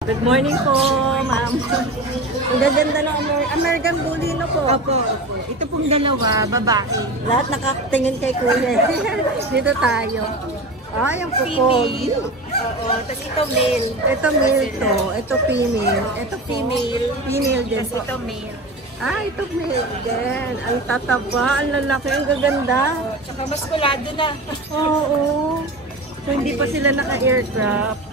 Good morning po, ma'am. Ang gaganda ng American Bully no po. Opo. Ito pong dalawa, babae. Lahat nakatingin kay kuya. Dito tayo. Yung pupog. Oo. Tapos ito male. Ito male to. Ito female. Ito female. Female din Tapos po. ito male. Ito male din. Ang tataba, ang lalaki, ang gaganda. Tsaka maskulado na. Oo. So, hindi pa sila naka-aircraft.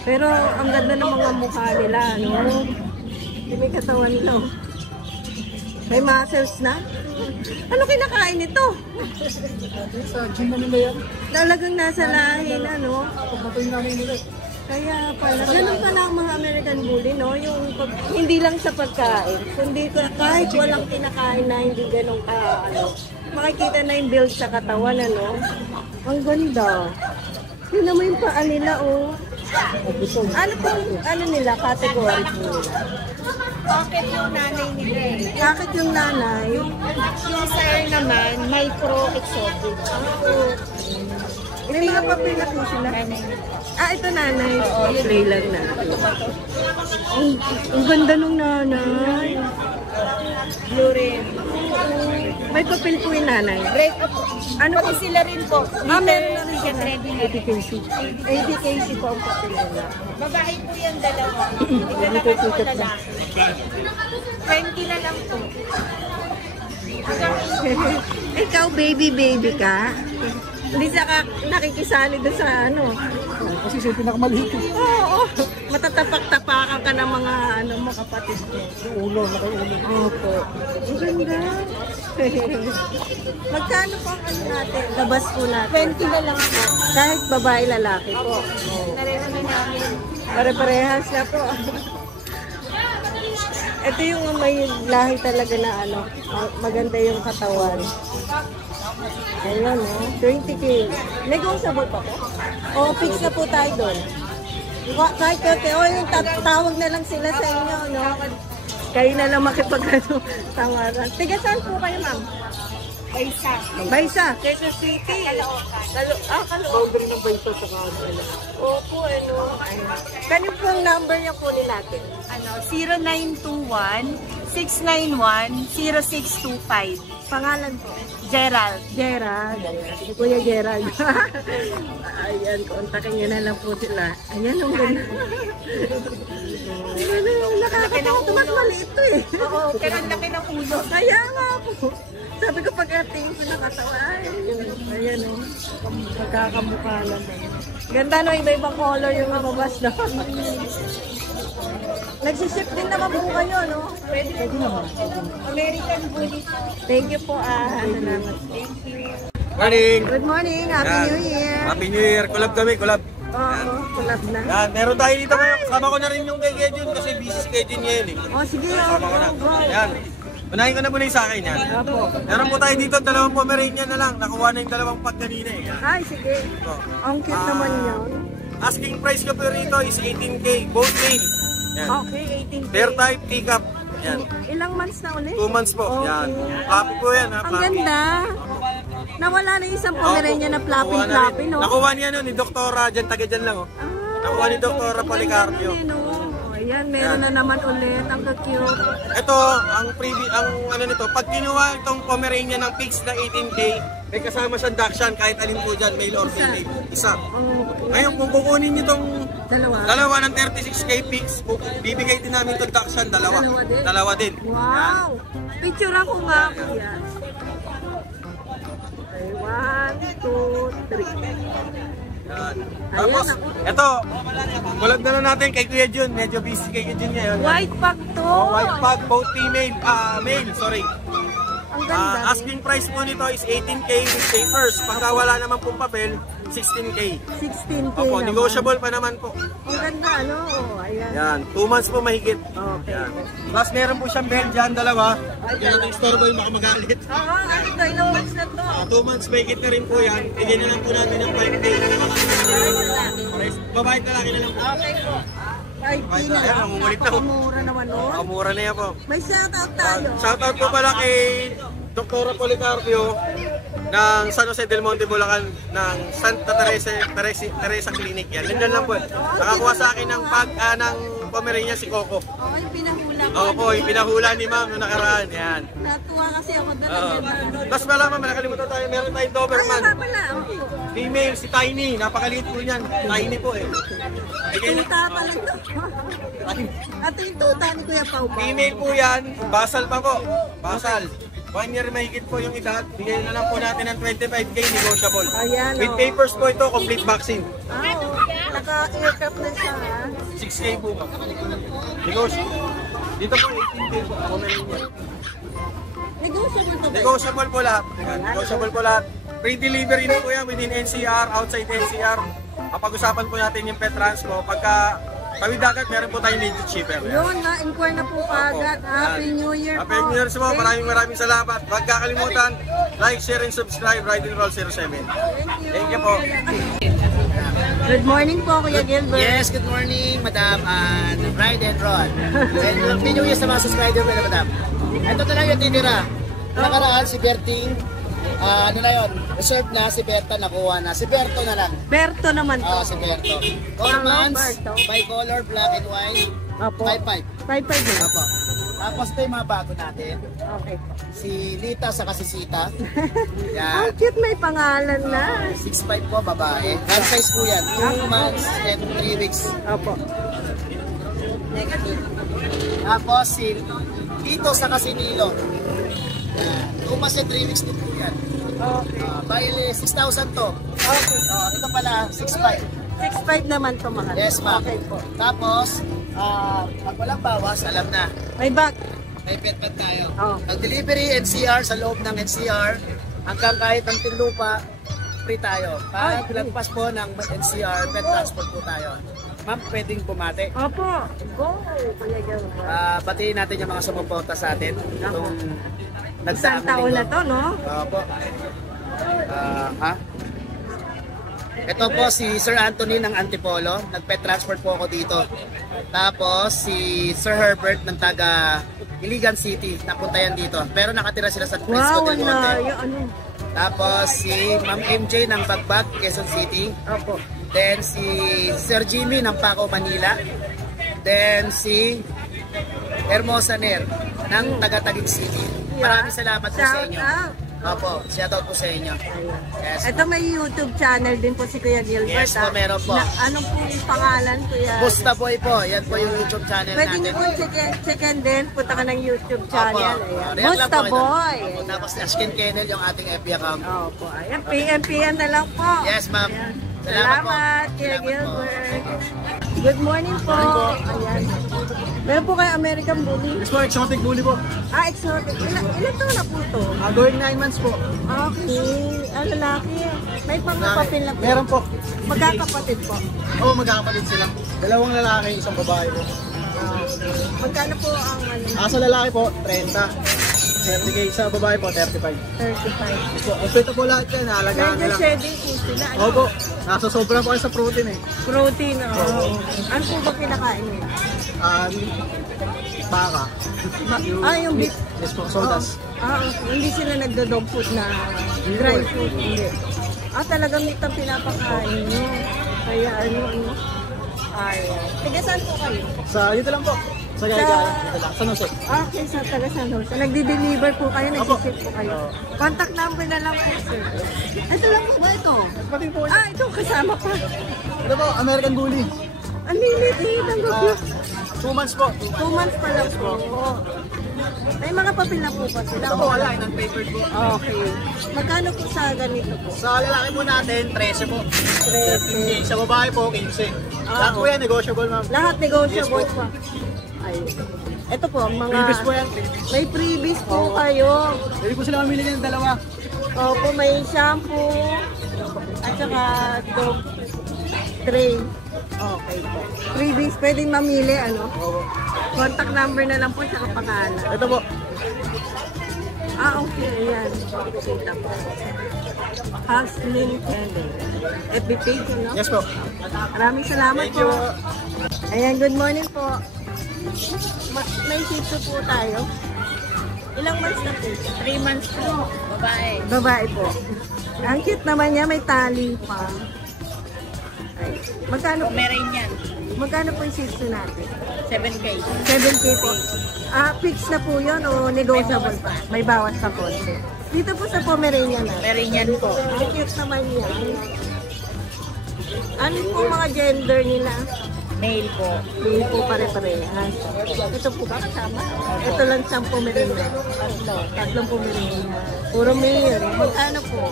Pero ang ganda ng mga mukha nila, no? Hindi may katawan nila. May muscles na. Ano kinakain ito? Sa gym na nila yan. Talagang nasa lahin, ano? Pagmatay namin nila. Kaya pala, ganun pala ang mga American Bully, no? Yung hindi lang sa pagkain, kundi kahit walang kinakain na hindi ganun ka, ano, makikita na yung build sa katawan, ano? Ang ganda. Yun naman yung paa nila, oh. Ano pong, ano nila, category po nila? Bakit yung nanay nila eh? Bakit yung nanay? Yung sire naman, micro exotic. Hindi nga pa pinako sila. Nanay nila. Ito nanay. Play lang na. Ang ganda nung nanay. Blue rin. May papel po yung nanay. Break up. Ano Pati sila rin po. meron na rin Get ready na. 80kc. 80kc po ang papel nila. Babae po yung dalawa. Ito naman po lalaki. 20 na lang po. Ikaw baby ka? Hindi ka nakikisali doon sa ano. Kasi siya yung pinakamaliit. Oo. Matatapak-tapakan ka ng mga ano mo kapatid ko. Yung ulo, naka-ulo. Opo. Ang ganda. Magkano po ang ano natin? Labas po natin. 20 na lang po. Kahit babae lalaki po. Naririnig namin. Pare-parehas na po. Ito yung may lahi talaga na ano. Maganda yung katawan. Ayan o. 20k. Negotiable pa po? O, fix na po tayo doon. Kahit yung tawag na lang sila sa inyo, no? Kayo na lang makipag-ano, tangaran. Tiga saan po kayo, ma'am? Baysa. Baysa, Quezon City. Caloocan. Boundary ng Baysa sa kanila. Opo, ano. Kanyo po ang number niya kunin natin. 0921-691-0625. Pangalan po. Gerald. Gerald. Si Kuya Gerald. Ayan, kontakin niyo na lang po sila. Ayan, ang ganda. Nakakatawa, mas maliit to eh. Oo, pero ang laki ng ulo. Kaya nga po. Sabi ko pagkatingin ko nakatawa. Ayan o. Magkakamukha naman. Ganda no, iba-ibang color yung lumabas no. Nagsiship din naman po kayo, no? Pwede naman. American Bully. Thank you po, salamat. Thank you. Morning! Good morning, Happy New Year! Happy New Year! Collab kami, collab! Oo, kulab na. Yan, meron tayo dito ngayon. Kasama ko na rin yung kay Kejun kasi busy si Kejun ngayon eh. Sige, Kasama ko na. go. Yan. Unahin ko na muna yung sa akin yan. Opo. Meron po tayo dito, dalawang Pomeranian na lang. Nakuha na yung dalawang pag kanina eh. Yan. Ay, sige. Ito. Ang cute naman yun. Asking price ko po rito is 18K, both male. Yan. Okay, 18K. Fair type, pick-up. Yan. Ilang months na ulit? 2 months po. Okay. Yan. Papi po yan ha. Ang Papi. ganda. Nawala na yung isang Pomeranian na Nakuha floppy-floppy, rin. no? Nakuha niya nun ni Doktora, dyan taga dyan lang oh. Nakuha ni Doktora Policarpio. Ayan, meron na naman ulit. Ang cute. Ito, ang ano nito, pag kinuha itong Pomeranian ng fix na 18K, may kasama siyang Dachshund kahit alin po dyan, male or female. Isa. Ngayon, kung kukunin niyo itong dalawa ng 36K fix, bibigay din namin itong Dachshund, dalawa. Dalawa din. Wow! Picture ako nga. Yan. Okay, 1, 2, 3. Yan. Tapos, ito, kulab na natin kay Kuya Jun. Medyo busy kay Kuya Jun ngayon. White pack to. White pug, both female, male, sorry. Ang ganda. Asking price po nito is 18K with papers. Pagka wala naman pong papel, 16K. 16K Opo, naman. negotiable pa naman po. Ang ganda, ano? Ayan. Yan, 2 months po mahigit. Okay. Yan. Plus meron po siyang Belgian, dalawa. Yan ang store boy, baka magalit. Oo, ano ito? Ilang months na to? 2 months mahigit na rin po yan. Bigyan na lang po natin ng 5K. Babae at lalaki na lang po. Okay po. 5K na Ayan, lang. umulit na po. Napakamura naman nun. Kamura na yan po. May shoutout tayo. Shoutout po pala kay Doktora Policarpio. ng San Jose del Monte, Bulacan, ng Santa Teresa Clinic. Yan, nandyan lang po. Nakakuha sa akin ng ng Pomeranian si Coco. Oo, yung pinahula ko. Oo po, yung pinahula ni ma'am noong nakaraan. Yan. Natuwa kasi ako doon. Tapos malaman, nakalimutan tayo, meron tayong Doberman. Kaya pala, oo. Female, si Tiny. Napakaliit po yan. Tiny po eh. Tuta pala ito. At yung tuta ni Kuya Pau Pau. Female po yan. Basal pa po. Basal. 1 year mahigit po yung edad. Bigay na lang po natin ng 25K negotiable. Ayan, With oh. papers po ito, complete vaccine. Oo. Naka-aircraft na siya, ha? 6K po ba? Negotiable. Dito po 18K po. Pomeranian. Negotiable to ba? Negotiable po lahat. Negotiable po lahat. Free delivery na po yan within NCR, outside NCR. Kapag-usapan po natin yung pet transpo. Pagka tawid dagat, meron po tayong legit shipper. Yun, na-inquire na po agad. Happy New Year po. Happy New Year po. Maraming salamat. Huwag kakalimutan, like, share, and subscribe. Ride and Roll 07. Thank you po. Good morning po, Kuya Gilbert. Yes, good morning, Madam, and Ride and Roll. And Happy New Year sa mga subscriber mo na, Madam. Ito na lang yung titira. Nakaraan si Berting, ano na yun, reserve na, si Berta nakuha na. Si Berto na lang. Berto naman po. Si Berto. 4 months, Berto. bicolor, black and white, Apo. 5'5". 5'5 din. Apo. Tapos ito yung mga bago natin. Okay. Si Lita sa Kasisita. Ang Yan. cute, may pangalan na. 6'5 po, babae. Hand size po yan. 2 months and 3 weeks. Opo. Tapos si Tito sa Casinilo. 2 months and 3 weeks din po yan. Okay. Bali, 6,000 to. Okay. Ito pala, 6,500. 6'5 naman to mga. Yes, ma'am. Okay po. Tapos, pag walang bawas, alam na. May bag. May pet-pet tayo. Oh. Pag-delivery, NCR, sa loob ng NCR, hanggang kahit ang Tinlupa, free tayo. Pag lagpas po ng NCR, pet transport po tayo. Ma'am, pwedeng bumate. Opo. Go, Kuya Gilbert. Batiin natin yung mga sumuporta sa atin. Itong Isang taon na to, no? Opo. Ito po si Sir Anthony ng Antipolo. Nag-pet transport po ako dito. Tapos si Sir Herbert ng taga Iligan City. Napunta yan dito. Pero nakatira sila sa Fresco Wow, del wala. Monte. Yung ano. Tapos si Ma'am MJ ng Bagbag, Quezon City. Opo. Then si Sir Jimmy ng Paco, Manila. Then si Hermosa Ner ng taga-Taguig City. Maraming salamat po sa Shout inyo. out. Opo, shout out po sa inyo. Yes. Ito may YouTube channel din po si Kuya Gilbert. Yes po, meron po. Anong po yung pangalan, Kuya? Busta Boy po, yan po yung YouTube channel Pwede natin. niyo po check-in din. Punta ka ng YouTube channel. Ayan. React lang Busta po kayo. Boy. Opo, tapos Ashken Kennel yung ating FB account. Opo. Ayan, PM na lang po. Yes, ma'am. Ayan. Salamat po. Salamat, Kuya Salamat po. Gilbert. Good morning po. Ayan. Meron po kayo American Bully. Yes po, exotic bully po. Exotic. Ilan taon na po to? Going 9 months po. Okay. Lalaki. May pangkapatid na po. Meron po. Magkakapatid po. Oo, magkakapatid sila. Dalawang lalaki, isang babae po. Magkano po ang Sa lalaki po, 30. 30K, sa babae po, 35. 35? So, kompleto po lahat yan, naalagaan Medyo na lang. shedding po sila. Ano? Opo, nasa sobra po kayo sa protein eh. Protein, oh. Ano po ba kinakain niyo? Baka. Yung beef. Yes po, sodas. Hindi sila nagdo-dog food na dry food. Hindi. Talagang meat ang pinapakain niyo. Kaya ano. Tiga saan po kayo? Sa dito lang po. Sa Gaya-Gaya, dito lang. San Jose. Okay, sa taga San Jose. Nagdi-deliver po kayo, nag-ship po kayo. Contact number na lang po, sir. Ito lang po ba ito? Pati po. Ito kasama pa. Ito po, American Bully. Ang lilit-lilit ang gagyo. 2 months po. 2 months pa lang po. May mga papel na po ba sila? Ito po, wala, non-papered po. Okay. Magkano po sa ganito po? Sa lalaki po natin, 13 po. 13. Sa babae po, 15. Lahat po yan, negotiable ma'am. Lahat negotiable Yes po. pa. Ay. Ito po, mga... Previous po yan, previous. May freebies po kayo. Pwede po sila mamili ng dalawa. Opo, may shampoo. At saka dog tray. Okay po. Freebies, pwedeng mamili, ano? Opo. Contact number na lang po sa pangalan. Ito po. Okay, ayan. Kita po. Haslin Kennel. FB page, no? Yes po. Maraming salamat Thank po. you. Ayan, good morning po. May shih tzu po tayo. Ilang months na po siya? 3 months po. Babae. Babae po. Ang cute naman niya, may tali pa. Ay, Pomeranian. magkano po yung Shih Tzu natin? 7K. 7K po. Fix na po yun o negotiable pa? May bawas pa po. Dito po sa Pomeranian na. Pomeranian po. Ang cute naman yan. Ano po mga gender nila? Male po. Hindi po pare-parehas. Ito po ba kasama? Ito lang siyang Pomeranian. Tatlong Pomeranian. Puro male. Magkano po?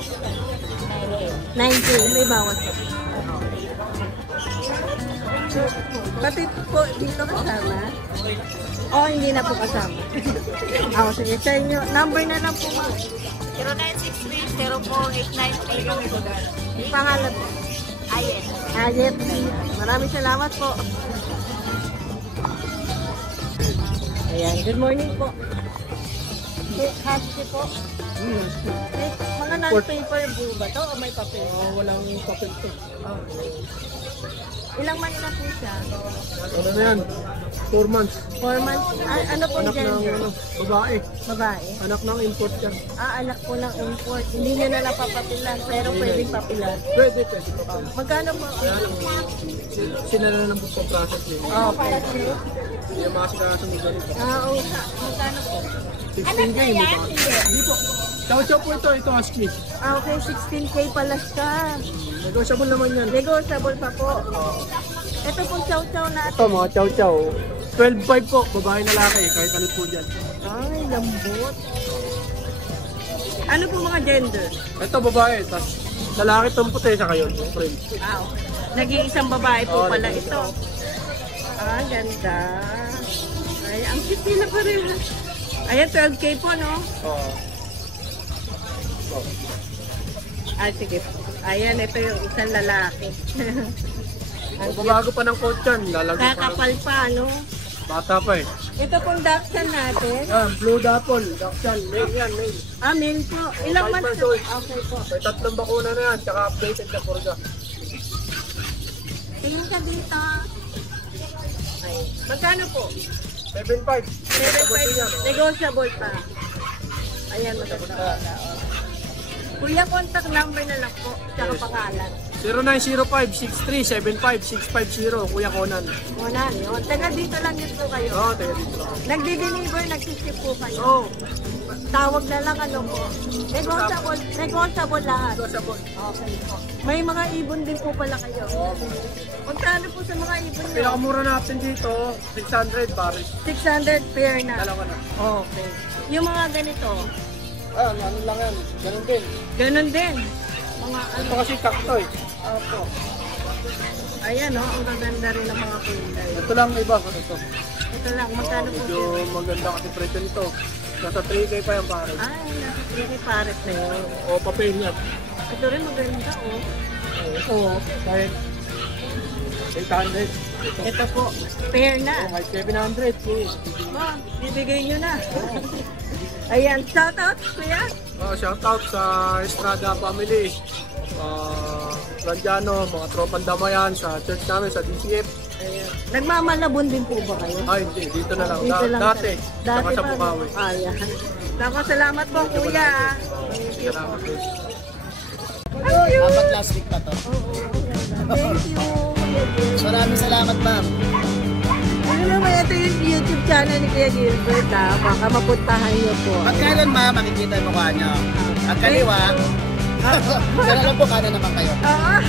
9K. May bawas po. Pati po dito kasama? O hindi na po kasama? Ako, sige. Sa inyo, number na lang po mga. 0963-0489-8. Yung pangalan po. Ayet. Ayet. Maraming salamat po. Ayan, good morning po. Husky po. Mga non-paper blue ba to o may papel? Walang papel to. Ilang months na po siya? Ano na yan? 4 months. 4 months? Ano po Anak ng gender? babae. Babae? Anak ng import yan. Anak po ng import. Hindi nyo na napapapilan pero pwedeng papilan. Pwede pa. Magkano po? Sila na lang po process nila. Okay. Hindi yung mga sila sa mga ganito. Oo. Magkano po? 16K, hindi pa. Hindi po. Chow po ito husky. Okay, 16K pala siya. Negotiable naman yan. Negotiable pa po. Ito pong chow-chow natin. Ito mga chow. 12.5 po, babae lalaki, kahit ano po dyan. Ay, lambot. Ano po mga gender? Ito babae, tapos lalaki itong puti sa kayo, yung friend. Nag-iisang babae po Oo, pala nag-iisa. ito. Ganda. Ay, ang cute nila pa rin. Ayan, 12K po, no? Oo. Ay, sige po. Ayan, ito yung isang lalaki. Bago pa ng coach yan, lalago pa. Kakapal pa, no? Bata pa eh. Ito pong Dachshund natin. Yan, blue dapple, Dachshund, male yan, male. Male po. Ilang 5 months? months old. Okay po. May 3 bakuna na yan, tsaka updated na purga. Tingin ka dito. Ay, magkano po? 7.5. 7.5. Negotiable pa. Ayan, maganda. Kuya, contact number na lang po. Tsaka pangalan. 0905-6375-650, Kuya Conan. Muna, yun. Taga dito lang yun po kayo. Oo, tayo dito lang. Nagdi-deliver, nagsisip po kayo. Oo, Tawag na lang ano po. Negotiable lahat. negotiable. Okay po. May mga ibon din po pala kayo. Magkano po sa mga ibon nyo? Pinakamura natin dito, 600 pare. 600 pair na. Dalawa na. Okay. Yung mga ganito, Ano lang yan, ganun din. ganun din. Mga ano. Ito kasi kakto eh. Opo. Ayan o, ang gaganda rin ng mga kulay. Ito lang iba. Ito. Ito lang, magkano po Medyo yun? maganda kasi presyo nito. Nasa 3K pa yan pare. Ay, nasa 3 pares na yun. O papel yan. Ito rin maganda oh. Ito, kahit 800. Ito po, pair na. Kahit 700. Ma, bibigay nyo na. Ayan, shoutout kuya. Shoutout sa Estrada family. Landiano, mga tropang damayan sa church namin sa DCF. Ayan. Nagmamalabon din po ba kayo? Ay, hindi. Dito na lang. Dito lang Dati. Dati Saka sa pa. Bukawi. Ayan. Naku, salamat po kuya. Thank you po. Salamat din. Dapat last week pa to. Thank you. Kuya Gil. Maraming salamat, ma'am. Ano naman, ito yung YouTube channel ni Kuya Gilbert ha. Baka mapuntahan niyo po. Pagkailan, ma'am, makikita yung mukha nyo. Ang kaliwa, kailan lang po, kanan naman kayo. Ah.